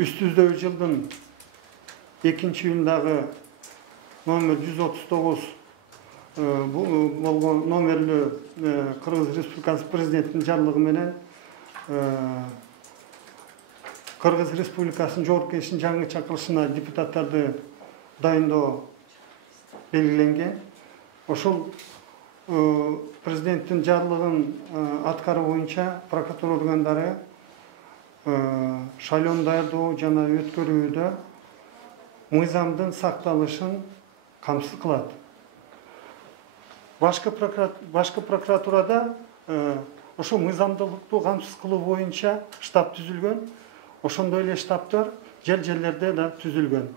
Üst-düzey жылдын 2-iyundагы номер 139 болгон номерлүү Кыргыз Республикасы президентинин жарлыгы менен Кыргыз Республикасынын Жогорку Кеңешинин жаңы чакырылышына депутаттарды дайындоо белгиленген. Ошол президенттин жарлыгын аткаруу боюнча прокуратура органдары шайлоону даярдоо жана өткөрүүдө мыйзамдын сакталышын камсыз кылат. Башкы прокуратурада ошо мыйзамдуулукту камсыз кылуу боюнча штаб түзүлгөн. Ошондой эле штабтар жерлерде да түзүлгөн.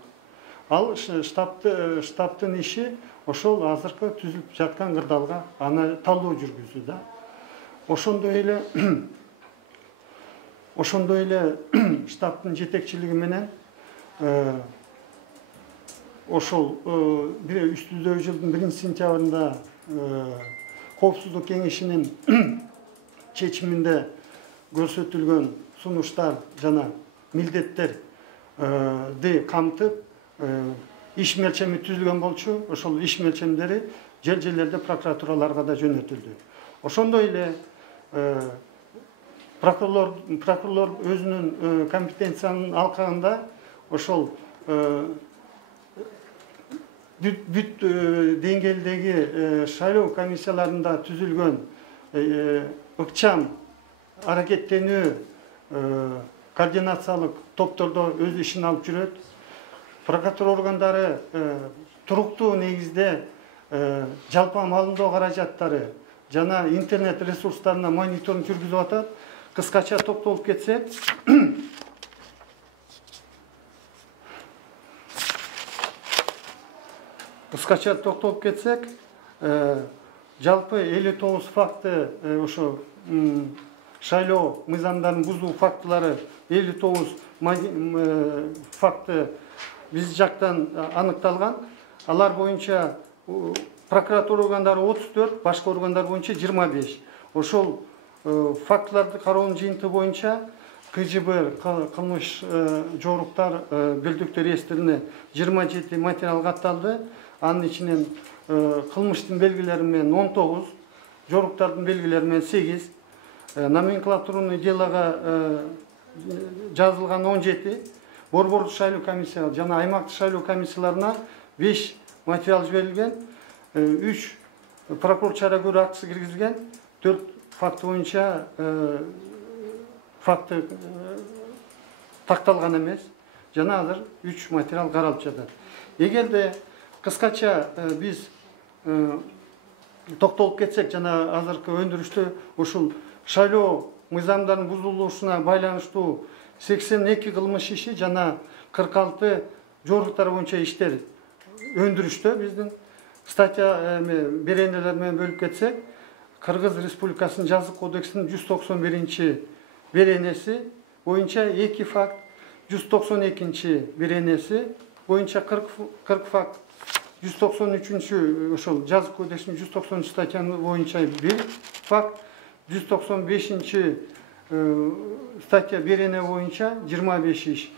Ал штабтын иши ошол азыркы түзүлүп жаткан кырдаалга аны талдоо жүргүзүүдө. Ошондой эле штабтын жетекчилиги менен ошол үстүздөгү жылдын 1-сентябрында Коопсуздук кеңешинин чечиминде көрсөтүлгөн сунуштар жана милдеттерди камтып иш мелчеми түзүлгөн болчу. Ошол иш мелчемдери жерлерде прокуратураларга да жөнөтүлдү. Ошондой эле прокурор өзүнүн компетенциянын алкагында ошол бүт деңгээлдеги шайлоо комиссияларында түзүлгөн ыкчам аракеттенүү координациялык топтордо өз ишин алып жүрөт. Прокуратура органдары туруктуу негизде жалпы амалындоо каражаттары жана интернет ресурстарына мониторинг жүргүзүп атат. Кыскача токтолуп кетсек, жалпы 59 факты ошо шайлоо мыйзамдарын бузуу фактылары 59 факты биз жактан аныкталган. Алар боюнча прокуратура органдары 34, башка органдар боюнча 25. Ошол фактыларды кароонун жыйынтыгы боюнча КЖБ кылмыш жоруктар бөлдүктөр реестрине 27 материал катталды. Анын ичинен кылмыштын белгилери менен 19, жоруктардын белгилери менен 8, номенклатурный делого жазылган 17, борбордук шайлоо комиссия жана аймактык шайлоо комиссияларына 5 материал жиберилген, 3 прокурор чара көрүү актысы киргизилген, 4 факты боюнча факты такталган эмес, жана азыр 3 материал каралып жатат. Эгерде кыскача биз токтолуп кетсек, жана азыркы өндүрүштө ушул шайлоо мыйзамдарын бузулушуна байланыштуу 82 кылмыш иши жана 46 жоруктар боюнча иштер өндүрүштө биздин статья беренелер менен бөлүп кетсек, Кыргыз Республикасынын жазык кодексинин 191 беренеси боюнча 2 факт, 192 беренеси боюнча 40 факт, 193 ошол жазык кодексинин 193 статьясы боюнча 1 факт, 195 статья берене боюнча 25 иш